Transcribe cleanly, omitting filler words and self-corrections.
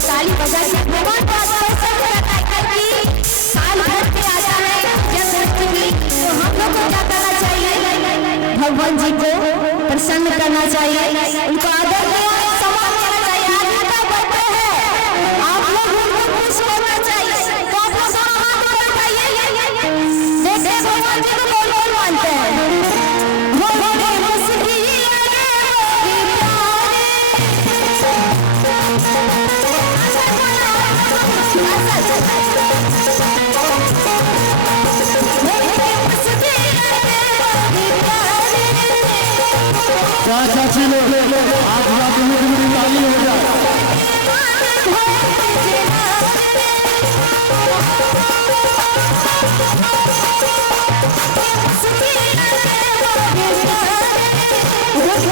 ताली बजा के बहुत साल भर पे आता है जन्माष्टमी, तो हम लोग को क्या करना चाहिए? भगवान जी को प्रसन्न करना चाहिए, उनको आदर सम्मान करना चाहिए। आज का बर्थडे है, आप लोग उनको खुश होना चाहिए, तो आप लोग सम्मान करना चाहिए। जैसे भगवान जी को बोल बोल मानते हैं, चाची लोग आप ताली हो जाए। मुझे